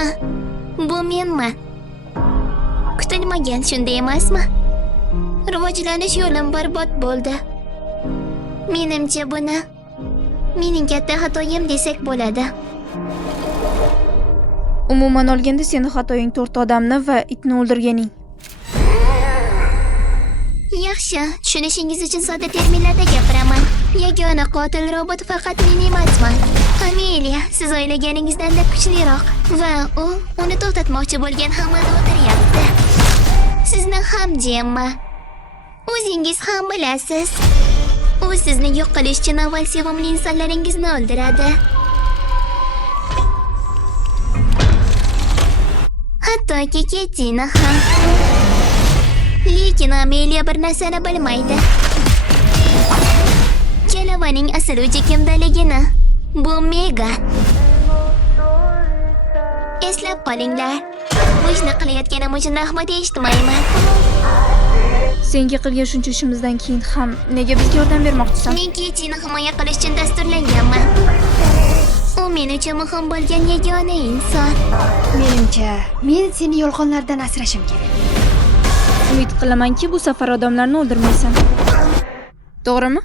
Ha, bu menman. Kutilmagan, shunday emasmi? Rivojlanish yo'lim barbod bo'ldi. Menimcha buni mening katta xatoyim desak bo'ladi. Umuman olganda seni xatoying 4 odamni va itni o'ldirganing. Yaxshi, tushunishingiz uchun sodda terminlarda gapiraman. Yagona qotil robot faqat men emasman. Amelia, siz o'ylaganingizdan-da kuchliroq va u uni to'xtatmoqchi bo'lgan hammani o'ldiryapti. Sizni ham Jemma. O'zingiz ham bilasiz. U sizni yo'q qilish uchun avval sevimli insonlaringizni o'ldiradi. Hattoki Ketina ham. Lekin Amelia bir narsani bilmaydi. Kalavaning asruvchi kimdaligini. Bu Megan. Eslab qolinglar. Bu ishni qilayotganim uchun rahmat eshitmayman. Senga qilgan shuncha ishimizdan keyin ham nega bizga yordam bermoqchisan? Men Ketina himoya qilish uchun dasturlanganman. U men uchun muhim bo'lgan yagona inson. Menimcha, men seni yolg'onlardan asrashim kerak. Umid qilamanki, bu safar odamlarni o'ldirmaysan. To'g'rimi?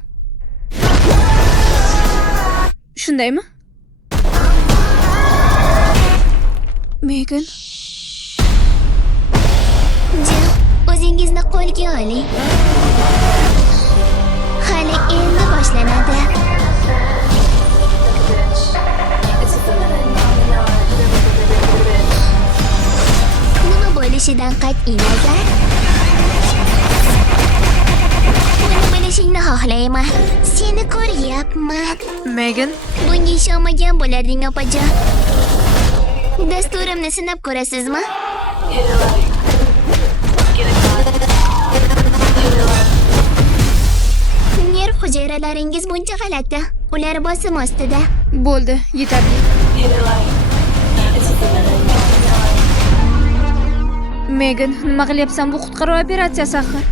Shundaymi? Megan, O'zingizni qo'lga oling. Hali endi boshlanadi. Nima bo'lishidan qat'iy nazar, buni bilishingni xohlayman. Seni ko'ryapman. Megan, Bunga ishonmagan bo'larding, opajon. Dasturimni sinab ko'rasizmi? Nerv hujayralaringiz buncha g'alati. Ular bosim ostida. bo'ldi, yetarli. Megan, nima qilyapsan? Bu qutqaruv operatsiyasi axir.